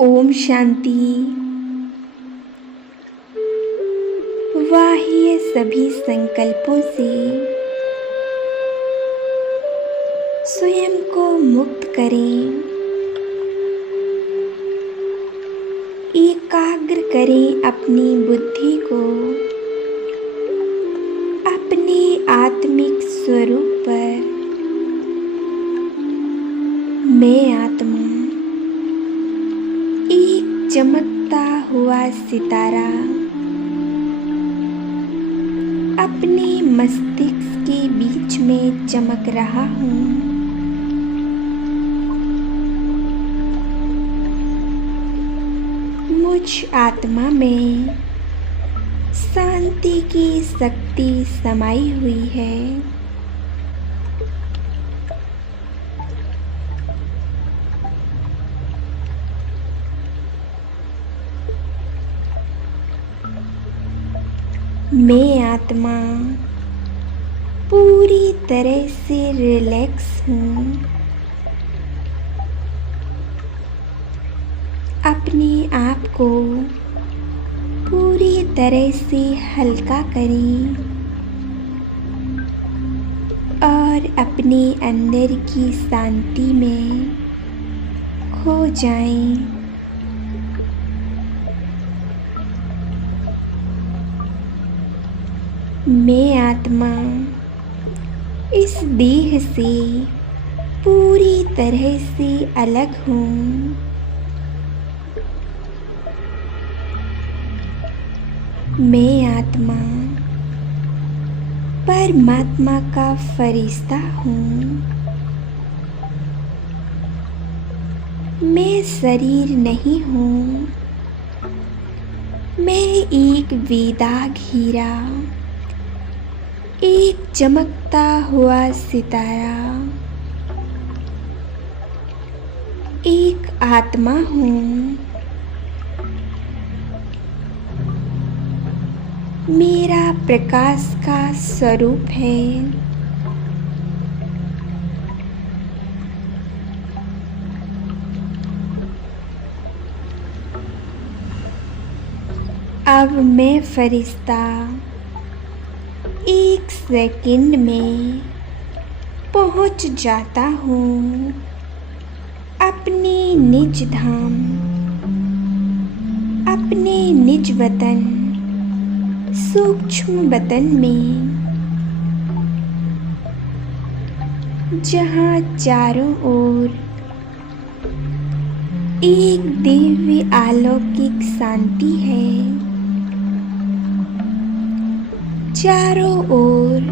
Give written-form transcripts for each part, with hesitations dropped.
ओम शांति। बाह्य सभी संकल्पों से स्वयं को मुक्त करें। एकाग्र करें अपनी बुद्धि को अपने आत्मिक स्वरूप पर। मैं आत्मा एक चमकता हुआ सितारा अपने मस्तिष्क के बीच में चमक रहा हूँ। मुझ आत्मा में शांति की शक्ति समाई हुई है। मैं आत्मा पूरी तरह से रिलैक्स हूँ। अपने आप को पूरी तरह से हल्का करें और अपने अंदर की शांति में खो जाएं। मैं आत्मा इस देह से पूरी तरह से अलग हूँ। मैं आत्मा परमात्मा का फरिश्ता हूँ। मैं शरीर नहीं हूँ। मैं एक वेदाग हीरा, एक चमकता हुआ सितारा, एक आत्मा हूँ। मेरा प्रकाश का स्वरूप है। अब मैं फरिश्ता एक सेकंड में पहुंच जाता हूँ अपने निज धाम, अपने निज वतन, सूक्ष्म वतन में, जहाँ चारों ओर एक दिव्य अलौकिक शांति है। चारों ओर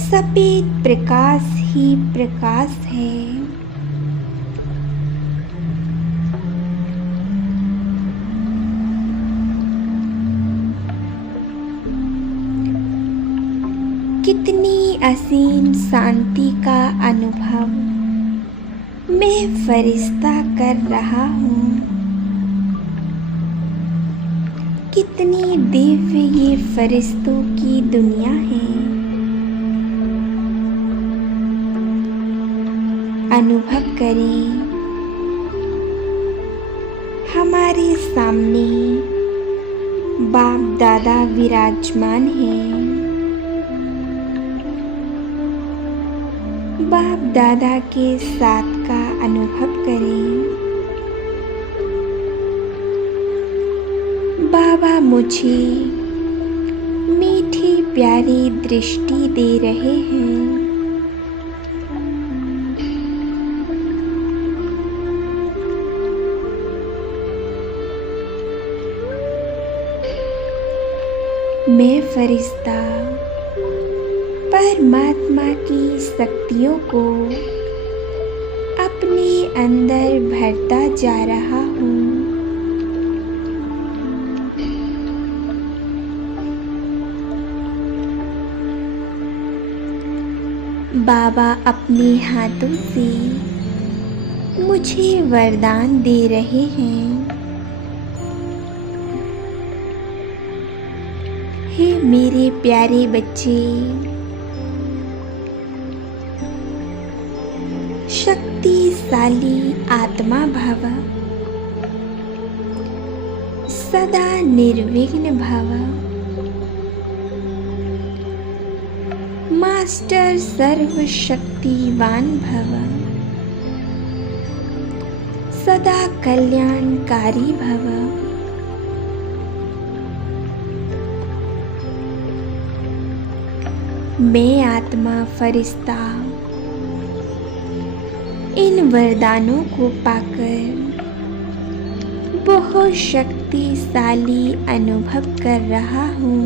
सफेद प्रकाश ही प्रकाश है। कितनी असीम शांति का अनुभव मैं फरिश्ता कर रहा हूँ। कितनी दिव्य ये फरिश्तों की दुनिया है। अनुभव करें, हमारे सामने बाप दादा विराजमान हैं। बाप दादा के साथ का अनुभव करें। बाबा मुझे मीठी प्यारी दृष्टि दे रहे हैं। मैं फरिश्ता परमात्मा की शक्तियों को अपने अंदर भरता जा रहा हूँ। बाबा अपने हाथों से मुझे वरदान दे रहे हैं। हे मेरे प्यारे बच्चे, शक्तिशाली आत्मा भव। सदा निर्विघ्न भव। मास्टर सर्वशक्तिवान भव। सदा कल्याणकारी भव। मैं आत्मा फरिश्ता इन वरदानों को पाकर बहुत शक्तिशाली अनुभव कर रहा हूँ।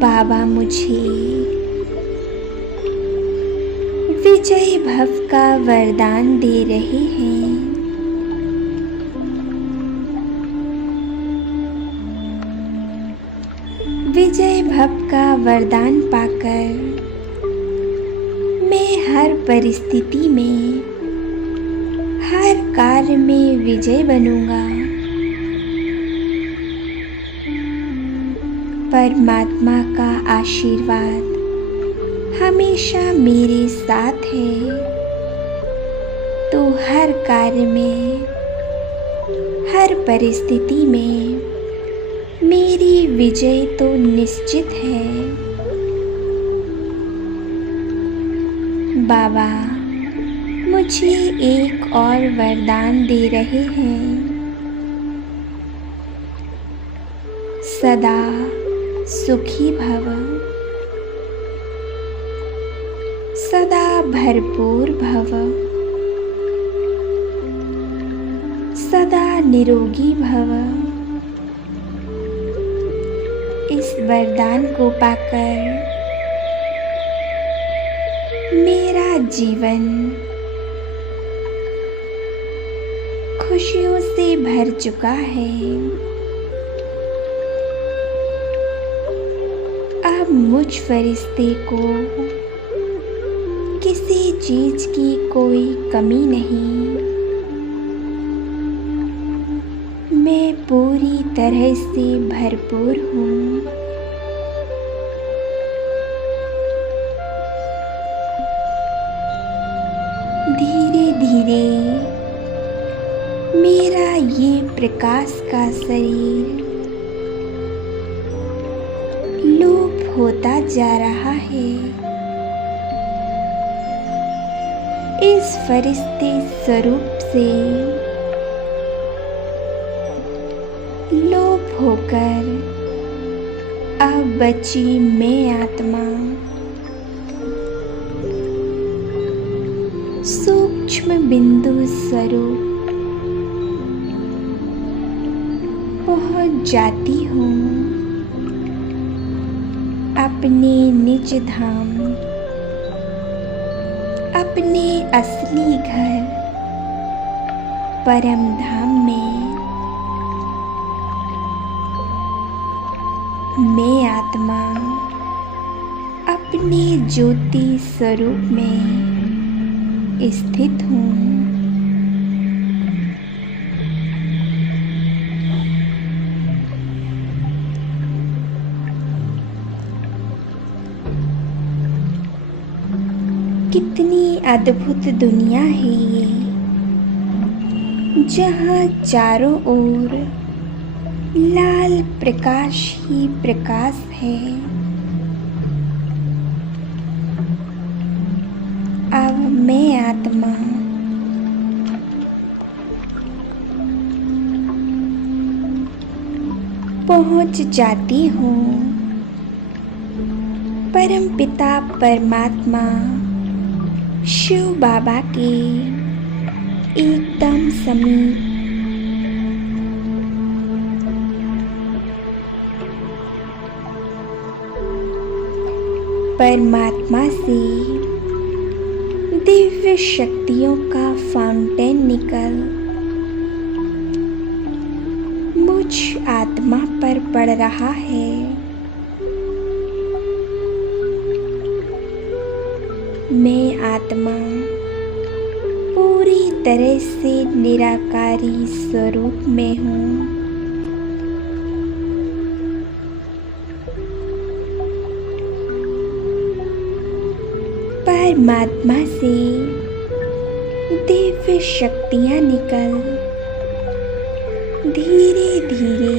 बाबा मुझे विजय भव का वरदान दे रहे हैं। विजय भव का वरदान पाकर मैं हर परिस्थिति में, हर कार्य में विजय बनूंगा। परमात्मा का आशीर्वाद हमेशा मेरे साथ है, तो हर कार्य में, हर परिस्थिति में मेरी विजय तो निश्चित है। बाबा मुझे एक और वरदान दे रहे हैं। सदा सुखी भव। सदा भरपूर भव। सदा निरोगी भव। इस वरदान को पाकर मेरा जीवन खुशियों से भर चुका है। अब मुझ फरिश्ते को किसी चीज की कोई कमी नहीं। मैं पूरी तरह से भरपूर हूँ। धीरे धीरे मेरा ये प्रकाश का शरीर लोप होता जा रहा है। इस फरिश्ते स्वरूप से लोप होकर अब बची मैं आत्मा सूक्ष्म बिंदु स्वरूप पहुंच जाती हूँ अपने निज धाम, अपने असली घर परम धाम में। मैं आत्मा अपने ज्योति स्वरूप में स्थित हूँ। कितनी अद्भुत दुनिया है ये, जहाँ चारों ओर लाल प्रकाश ही प्रकाश है। अब मैं आत्मा पहुँच जाती हूँ परमपिता परमात्मा शिव बाबा के एकदम समीप। परमात्मा से दिव्य शक्तियों का फाउंटेन निकल मुझ आत्मा पर पड़ रहा है। मैं आत्मा पूरी तरह से निराकारी स्वरूप में हूँ। परमात्मा से दिव्य शक्तियाँ निकल धीरे धीरे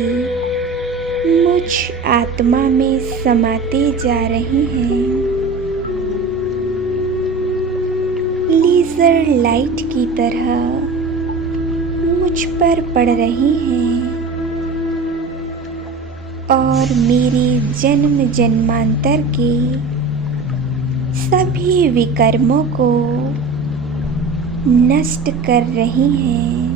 मुझ आत्मा में समाते जा रही हैं। लेज़र लाइट की तरह मुझ पर पड़ रही हैं और मेरे जन्म जन्मांतर के सभी विकर्मों को नष्ट कर रही हैं।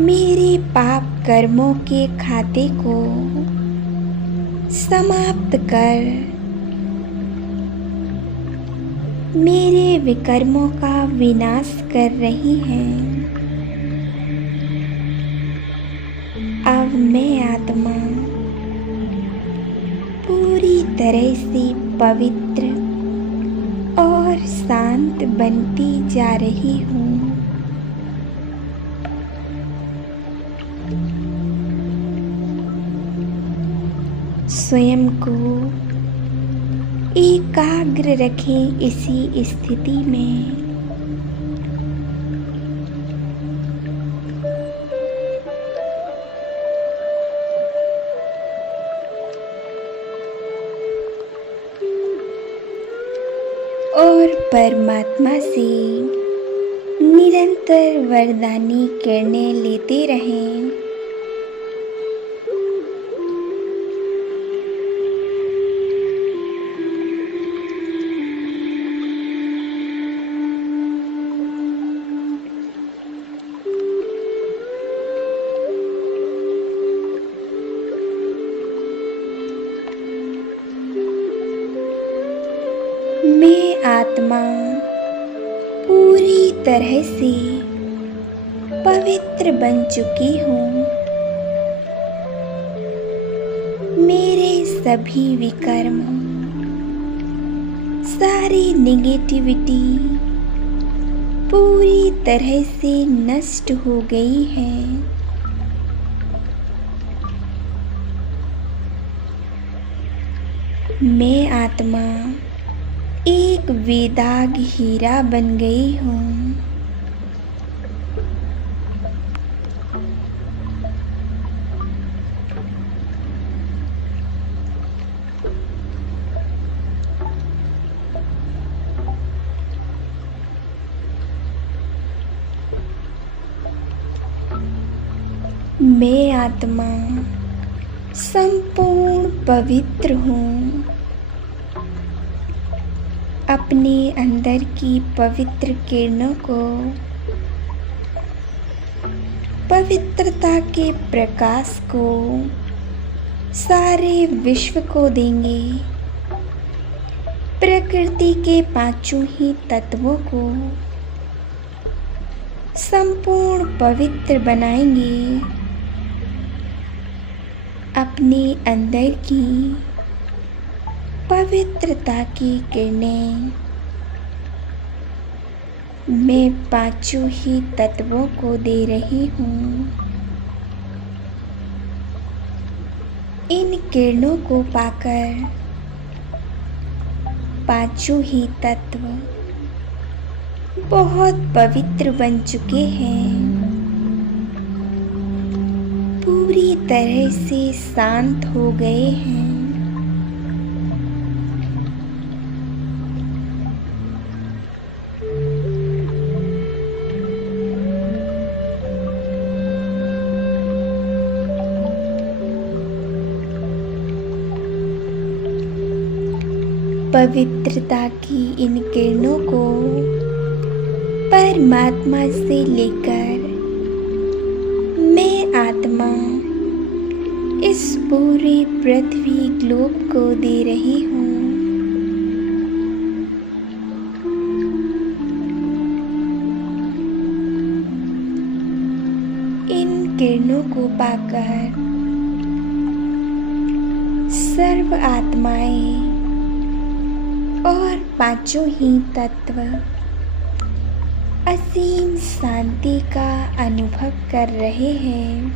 मेरे पाप कर्मों के खाते को समाप्त कर मेरे विकर्मों का विनाश कर रही हैं। अब मैं आत्मा पूरी तरह से पवित्र और शांत बनती जा रही हूँ। स्वयं को एकाग्र रखें इसी स्थिति में। और परमात्मा से निरंतर वरदानी किरणें लेते रहें। मैं आत्मा पूरी तरह से पवित्र बन चुकी हूँ। मेरे सभी विकर्म, सारी नेगेटिविटी पूरी तरह से नष्ट हो गई है। मैं आत्मा एक वेदाग हीरा बन गई हूँ। मैं आत्मा संपूर्ण पवित्र हूँ। अपने अंदर की पवित्र किरणों को पवित्रता के प्रकाश को सारे विश्व को देंगे। प्रकृति के पांचों ही तत्वों को संपूर्ण पवित्र बनाएंगे। अपने अंदर की पवित्रता की किरणें मैं पांचों ही तत्वों को दे रही हूँ। इन किरणों को पाकर पांचों ही तत्व बहुत पवित्र बन चुके हैं। पूरी तरह से शांत हो गए हैं। पवित्रता की इन किरणों को परमात्मा से लेकर मैं आत्मा इस पूरे पृथ्वी ग्लोब को दे रही हूँ। इन किरणों को पाकर सर्व आत्माएं और पांचों ही तत्व असीम शांति का अनुभव कर रहे हैं।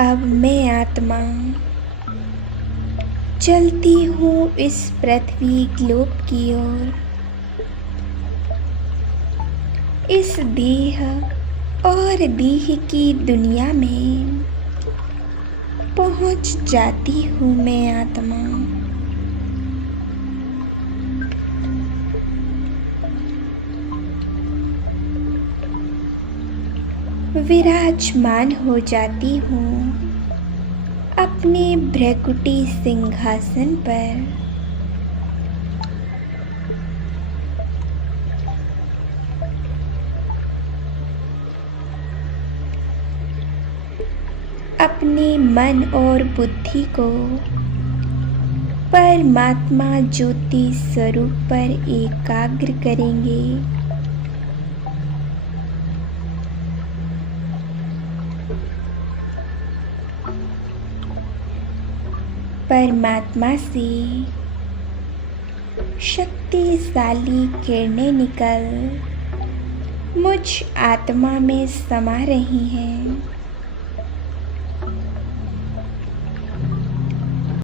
अब मैं आत्मा चलती हूँ इस पृथ्वी ग्लोब की ओर, इस देह और देह की दुनिया में पहुँच जाती हूँ मैं आत्मा। विराजमान हो जाती हूँ अपने भ्रकुटी सिंहासन पर। अपने मन और बुद्धि को परमात्मा ज्योति स्वरूप पर एकाग्र करेंगे। परमात्मा से शक्तिशाली किरणें निकल मुझ आत्मा में समा रही हैं।